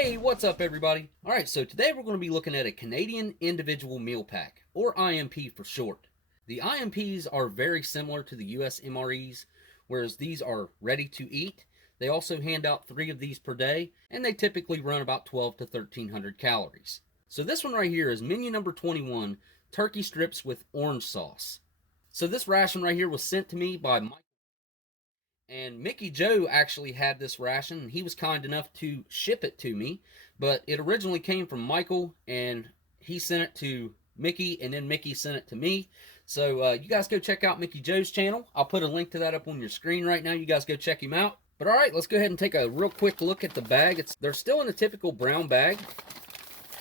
Hey, what's up everybody? Alright, so today we're going to be looking at a Canadian Individual Meal Pack, or IMP for short. The IMPs are very similar to the US MREs, whereas these are ready to eat. They also hand out 3 of these per day, and they typically run about 12 to 1300 calories. So this one right here is menu number 21, turkey strips with orange sauce. So this ration right here was sent to me by Mike. And Mickey Joe actually had this ration, and he was kind enough to ship it to me. But it originally came from Michael, and he sent it to Mickey, and then Mickey sent it to me. So you guys go check out Mickey Joe's channel. I'll put a link to that up on your screen right now. You guys go check him out. But all right, let's go ahead and take a real quick look at the bag. They're still in a typical brown bag,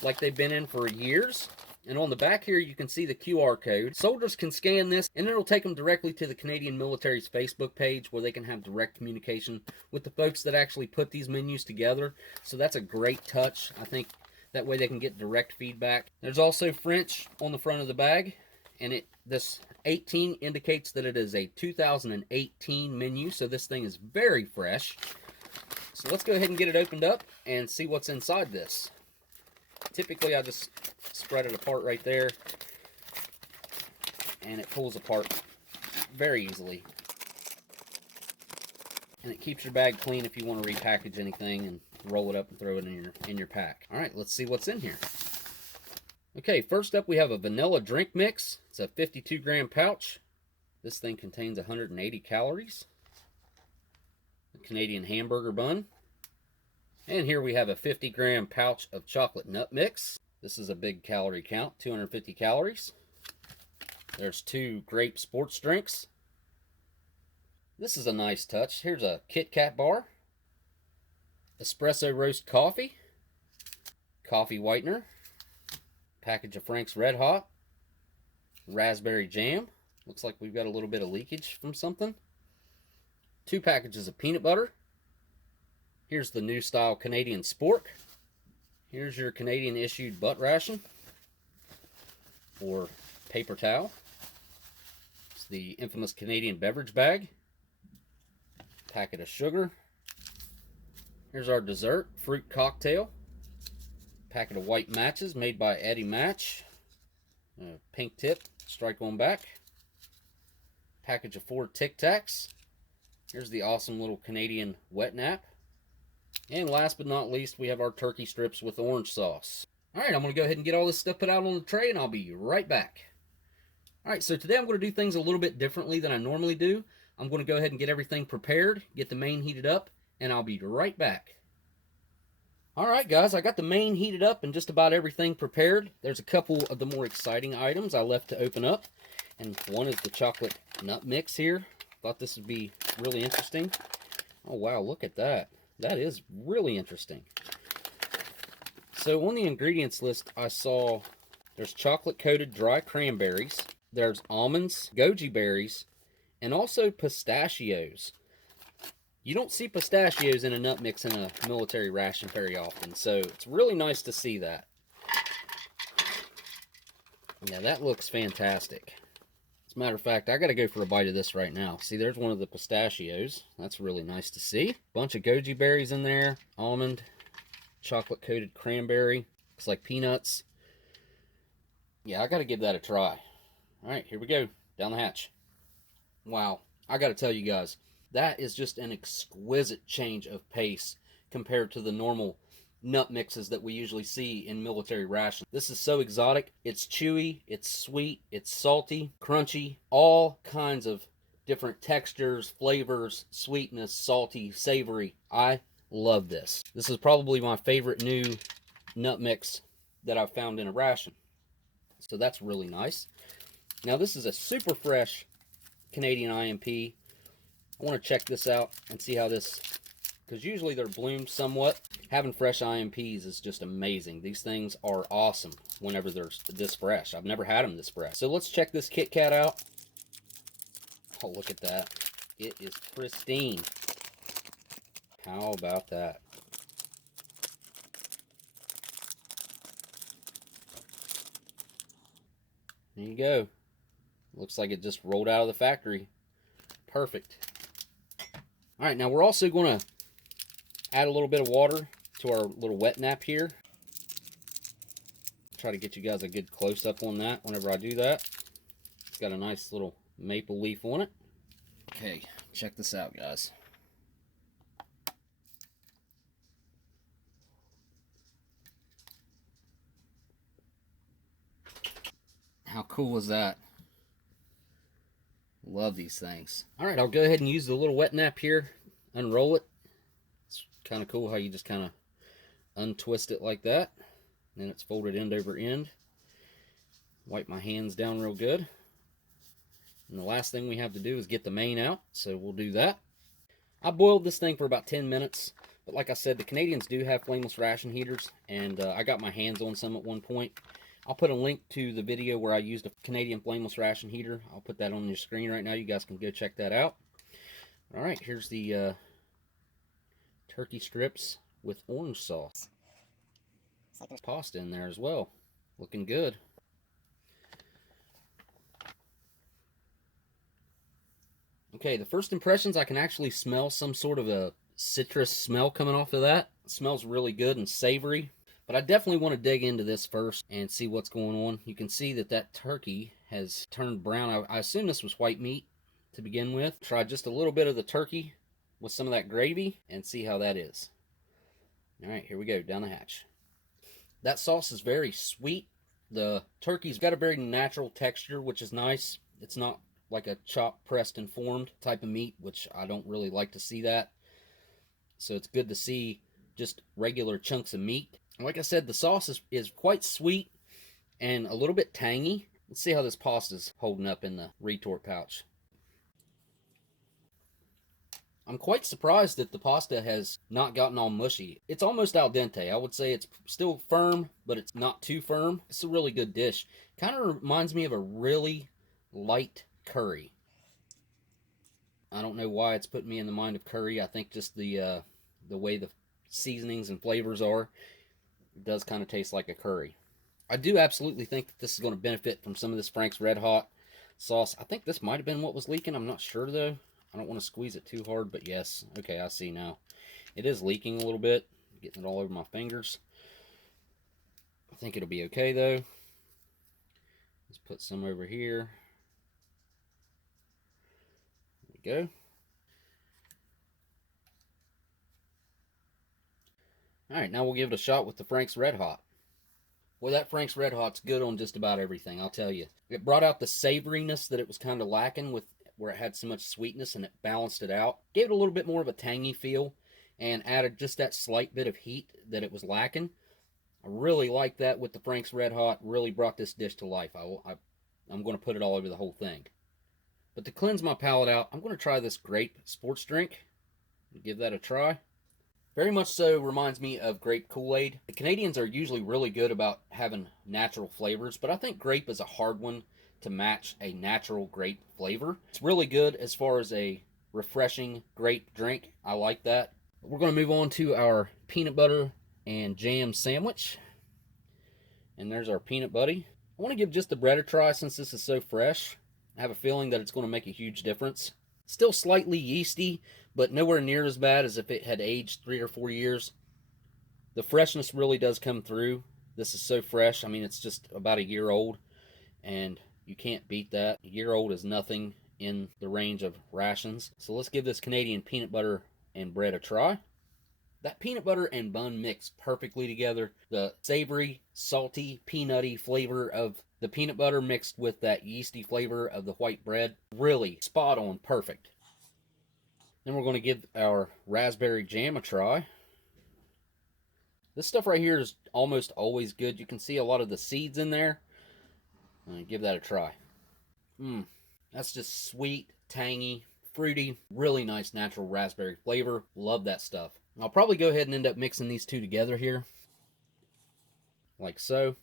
like they've been in for years. And on the back here, you can see the QR code. Soldiers can scan this, and it'll take them directly to the Canadian military's Facebook page, where they can have direct communication with the folks that actually put these menus together. So that's a great touch. I think that way they can get direct feedback. There's also French on the front of the bag, and this 18 indicates that it is a 2018 menu, so this thing is very fresh. So let's go ahead and get it opened up and see what's inside this. Typically, I just spread it apart right there, and it pulls apart very easily. And it keeps your bag clean if you want to repackage anything and roll it up and throw it in your pack. All right, let's see what's in here. Okay, first up we have a vanilla drink mix. It's a 52-gram pouch. This thing contains 180 calories. A Canadian hamburger bun. And here we have a 50-gram pouch of chocolate nut mix. This is a big calorie count, 250 calories. There's 2 grape sports drinks. This is a nice touch. Here's a Kit Kat bar. Espresso roast coffee. Coffee whitener. Package of Frank's Red Hot. Raspberry jam. Looks like we've got a little bit of leakage from something. 2 packages of peanut butter. Here's the new style Canadian spork. Here's your Canadian issued butt ration or paper towel. It's the infamous Canadian beverage bag. Packet of sugar. Here's our dessert, fruit cocktail. Packet of white matches made by Eddie Match. Pink tip, strike on back. Package of 4 Tic Tacs. Here's the awesome little Canadian wet nap. And last but not least, we have our turkey strips with orange sauce. Alright, I'm going to go ahead and get all this stuff put out on the tray, and I'll be right back. Alright, so today I'm going to do things a little bit differently than I normally do. I'm going to go ahead and get everything prepared, get the main heated up, and I'll be right back. Alright guys, I got the main heated up and just about everything prepared. There's a couple of the more exciting items I left to open up. And one is the chocolate nut mix here. Thought this would be really interesting. Oh wow, look at that. That is really interesting. So on the ingredients list, I saw there's chocolate-coated dry cranberries, there's almonds, goji berries, and also pistachios. You don't see pistachios in a nut mix in a military ration very often, so it's really nice to see that. Yeah, that looks fantastic. As a matter of fact, I gotta go for a bite of this right now. See, there's one of the pistachios. That's really nice to see. Bunch of goji berries in there. Almond. Chocolate-coated cranberry. Looks like peanuts. Yeah, I gotta give that a try. Alright, here we go. Down the hatch. Wow. I gotta tell you guys, that is just an exquisite change of pace compared to the normal nut mixes that we usually see in military rations. This is so exotic. It's chewy, it's sweet, it's salty, crunchy, all kinds of different textures, flavors, sweetness, salty, savory. I love this. This is probably my favorite new nut mix that I've found in a ration. So that's really nice. Now this is a super fresh Canadian IMP. I want to check this out and see how this, because usually they're bloomed somewhat. Having fresh IMPs is just amazing. These things are awesome whenever they're this fresh. I've never had them this fresh. So let's check this Kit Kat out. Oh, look at that. It is pristine. How about that? There you go. Looks like it just rolled out of the factory. Perfect. All right, now we're also going to add a little bit of water to our little wet nap here. Try to get you guys a good close-up on that whenever I do that. It's got a nice little maple leaf on it. Okay, check this out, guys. How cool is that? Love these things. Alright, I'll go ahead and use the little wet nap here. Unroll it. It's kind of cool how you just kind of untwist it like that. Then it's folded end over end. Wipe my hands down real good. And the last thing we have to do is get the main out, so we'll do that. I boiled this thing for about 10 minutes, but like I said, the Canadians do have flameless ration heaters, and I got my hands on some at one point. I'll put a link to the video where I used a Canadian flameless ration heater. I'll put that on your screen right now. You guys can go check that out. Alright, here's the turkey strips with orange sauce. There's pasta in there as well. Looking good. Okay, the first impressions, I can actually smell some sort of a citrus smell coming off of that. It smells really good and savory. But I definitely want to dig into this first and see what's going on. You can see that that turkey has turned brown. I assume this was white meat to begin with. Try just a little bit of the turkey with some of that gravy and see how that is. Alright, here we go, down the hatch. That sauce is very sweet. The turkey's got a very natural texture, which is nice. It's not like a chopped, pressed, and formed type of meat, which I don't really like to see that. So it's good to see just regular chunks of meat. Like I said, the sauce is quite sweet and a little bit tangy. Let's see how this pasta's holding up in the retort pouch. I'm quite surprised that the pasta has not gotten all mushy. It's almost al dente. I would say it's still firm, but it's not too firm. It's a really good dish. Kind of reminds me of a really light curry. I don't know why it's putting me in the mind of curry. I think just the way the seasonings and flavors are, it does kind of taste like a curry. I do absolutely think that this is going to benefit from some of this Frank's Red Hot sauce. I think this might have been what was leaking. I'm not sure though. I don't want to squeeze it too hard, but yes. Okay, I see now. It is leaking a little bit. Getting it all over my fingers. I think it'll be okay though. Let's put some over here. There we go. Alright, now we'll give it a shot with the Frank's Red Hot. Well, that Frank's Red Hot's good on just about everything, I'll tell you. It brought out the savoriness that it was kind of lacking with where it had so much sweetness, and it balanced it out. Gave it a little bit more of a tangy feel and added just that slight bit of heat that it was lacking. I really like that with the Frank's Red Hot. Really brought this dish to life. I'm going to put it all over the whole thing. But to cleanse my palate out, I'm going to try this grape sports drink. Give that a try. Very much so reminds me of grape Kool-Aid. The Canadians are usually really good about having natural flavors, but I think grape is a hard one to match a natural grape flavor. It's really good as far as a refreshing grape drink. I like that. We're going to move on to our peanut butter and jam sandwich. And there's our peanut buddy. I want to give just the bread a try since this is so fresh. I have a feeling that it's going to make a huge difference. Still slightly yeasty, but nowhere near as bad as if it had aged 3 or 4 years. The freshness really does come through. This is so fresh. I mean, it's just about a year old, and you can't beat that. A year old is nothing in the range of rations. So let's give this Canadian peanut butter and bread a try. That peanut butter and bun mix perfectly together. The savory, salty, peanutty flavor of the peanut butter mixed with that yeasty flavor of the white bread. Really spot on, perfect. Then we're going to give our raspberry jam a try. This stuff right here is almost always good. You can see a lot of the seeds in there. Give that a try. That's just sweet, tangy, fruity, really nice natural raspberry flavor. Love that stuff. I'll probably go ahead and end up mixing these two together here. Like so.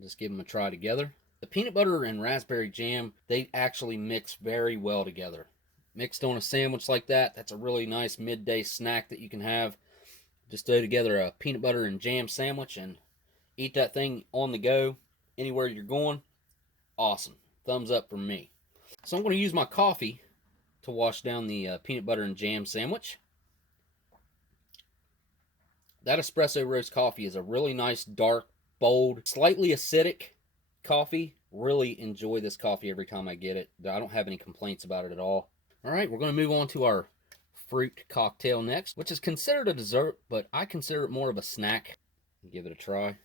Just give them a try together. The peanut butter and raspberry jam, they actually mix very well together. Mixed on a sandwich like that, that's a really nice midday snack that you can have. Just throw together a peanut butter and jam sandwich and eat that thing on the go, anywhere you're going. Awesome. Thumbs up from me. So I'm going to use my coffee to wash down the peanut butter and jam sandwich. That espresso roast coffee is a really nice, dark, bold, slightly acidic coffee. Really enjoy this coffee every time I get it. I don't have any complaints about it at all. All right, we're going to move on to our fruit cocktail next, which is considered a dessert, but I consider it more of a snack. Give it a try.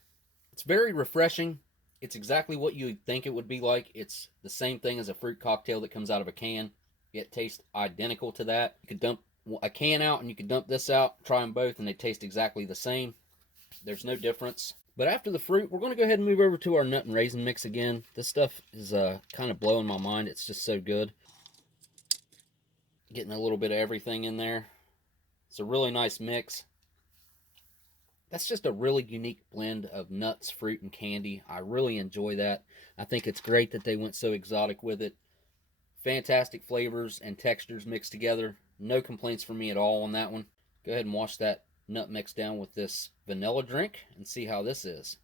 It's very refreshing. It's exactly what you would think it would be like. It's the same thing as a fruit cocktail that comes out of a can. It tastes identical to that. You could dump a can out and you could dump this out, try them both, and they taste exactly the same. There's no difference. But after the fruit, we're going to go ahead and move over to our nut and raisin mix again. This stuff is kind of blowing my mind. It's just so good. Getting a little bit of everything in there. It's a really nice mix. That's just a really unique blend of nuts, fruit, and candy. I really enjoy that. I think it's great that they went so exotic with it. Fantastic flavors and textures mixed together. No complaints from me at all on that one. Go ahead and wash that nut mix down with this vanilla drink and see how this is.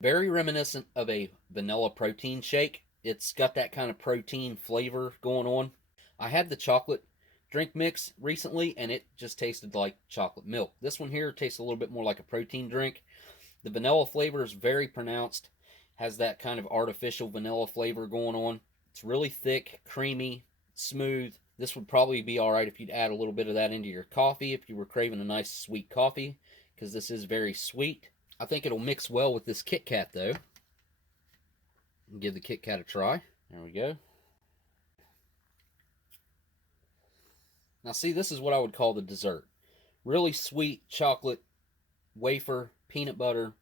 Very reminiscent of a vanilla protein shake. It's got that kind of protein flavor going on. I had the chocolate drink mix recently and it just tasted like chocolate milk. This one here tastes a little bit more like a protein drink. The vanilla flavor is very pronounced, has that kind of artificial vanilla flavor going on. It's really thick, creamy, smooth. This would probably be alright if you'd add a little bit of that into your coffee if you were craving a nice sweet coffee, because this is very sweet. I think it'll mix well with this Kit Kat though. Give the Kit Kat a try. There we go. Now see, this is what I would call the dessert. Really sweet chocolate, wafer, peanut butter.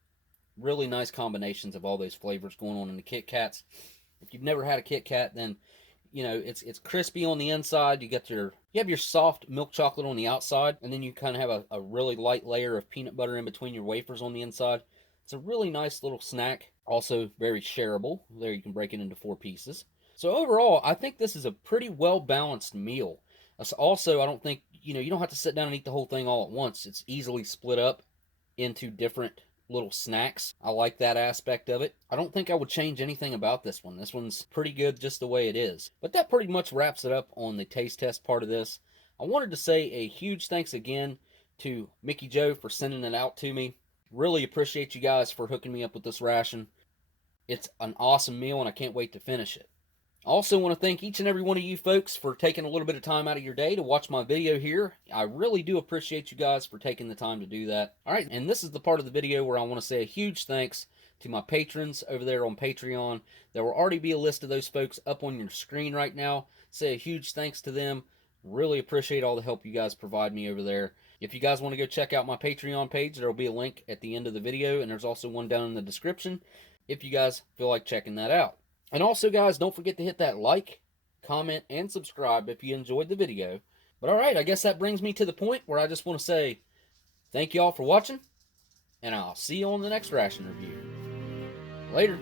Really nice combinations of all those flavors going on in the Kit Kats. If you've never had a Kit Kat, then you know it's crispy on the inside. You have your soft milk chocolate on the outside, and then you kind of have a really light layer of peanut butter in between your wafers on the inside. It's a really nice little snack. Also very shareable. There you can break it into 4 pieces. So overall, I think this is a pretty well balanced meal. Also, I don't think, you don't have to sit down and eat the whole thing all at once. It's easily split up into different little snacks. I like that aspect of it. I don't think I would change anything about this one. This one's pretty good just the way it is. But that pretty much wraps it up on the taste test part of this. I wanted to say a huge thanks again to Mickey Joe for sending it out to me. Really appreciate you guys for hooking me up with this ration. It's an awesome meal and I can't wait to finish it. I also want to thank each and every one of you folks for taking a little bit of time out of your day to watch my video here. I really do appreciate you guys for taking the time to do that. Alright, and this is the part of the video where I want to say a huge thanks to my patrons over there on Patreon. There will already be a list of those folks up on your screen right now. Say a huge thanks to them. Really appreciate all the help you guys provide me over there. If you guys want to go check out my Patreon page, there will be a link at the end of the video, and there's also one down in the description if you guys feel like checking that out. And also, guys, don't forget to hit that like, comment, and subscribe if you enjoyed the video. But alright, I guess that brings me to the point where I just want to say thank you all for watching, and I'll see you on the next ration review. Later.